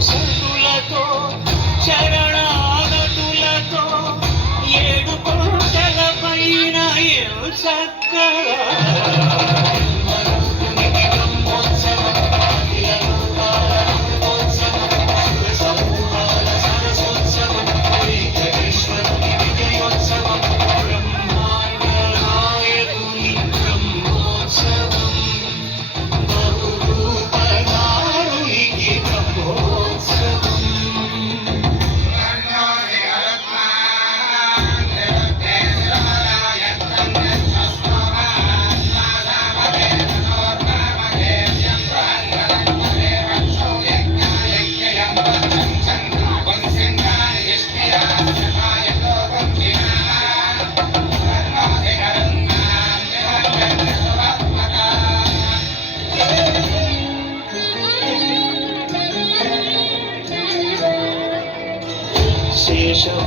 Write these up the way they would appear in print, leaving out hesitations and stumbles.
సతులతో శరణాగతులతో ఏడు కొండల పైన చక్కగా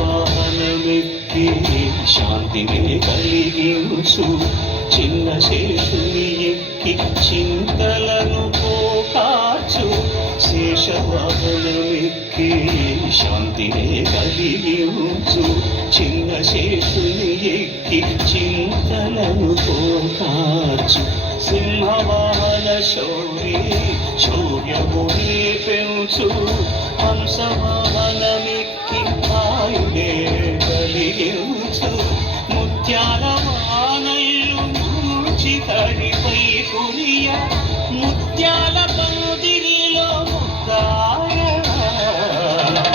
శేషవాహనమెక్కి శాంతిని కలిగించు చిన్న శేషుని ఎక్కి చింతలను పోకాచు శేషవాహనమెక్కి శాంతిని కలిగించు చిన్న శేషుని ఎక్కి చింతలను పోకాచు సింహవాహన శౌర్యముని పెంచు హంసవాహనమెక్కి ఆయుడే కలిగించు ముత్యాల వానల్లు మూచి హరిపై కురియ ముత్యాల పందిరిలో ముద్దాయ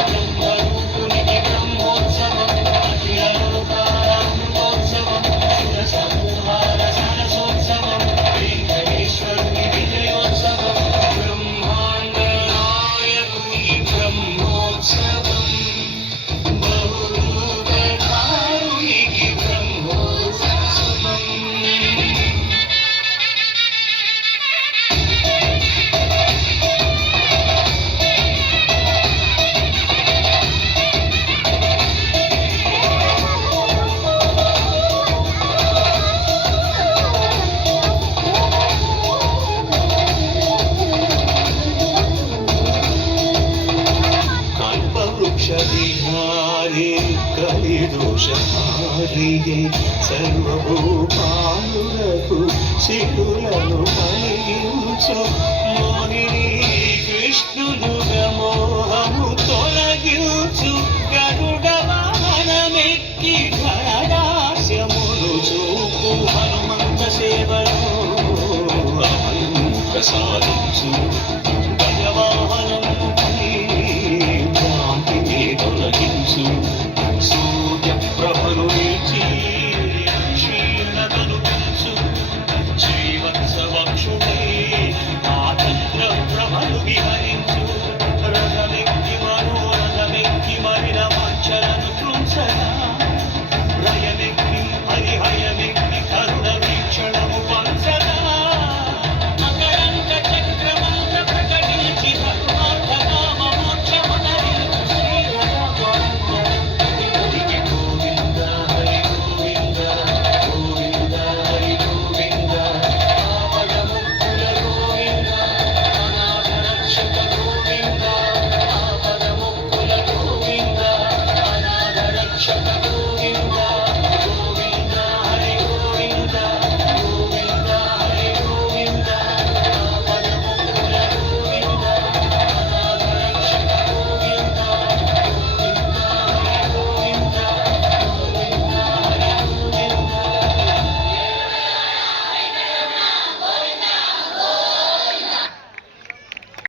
బ్రహ్మరూపునికి బ్రహ్మోత్సవం అఖిల లోకామృతోత్సవం సుర సమూహాల సరసోత్సవం వెంకటేశ్వరుని విజయోత్సవం బ్రహ్మాండ నాయకుని బ్రహ్మోత్సవం విహారే కలిదోషహారియే సర్వభూపాలులకు శివులను కలిగించు మోహిని కృష్ణులుగా మోహము తొలగించు గరుడ వాహనమెక్కి ఘనదాస్యమును చూపు హనుమంత సేవలో అభయం ప్రసాది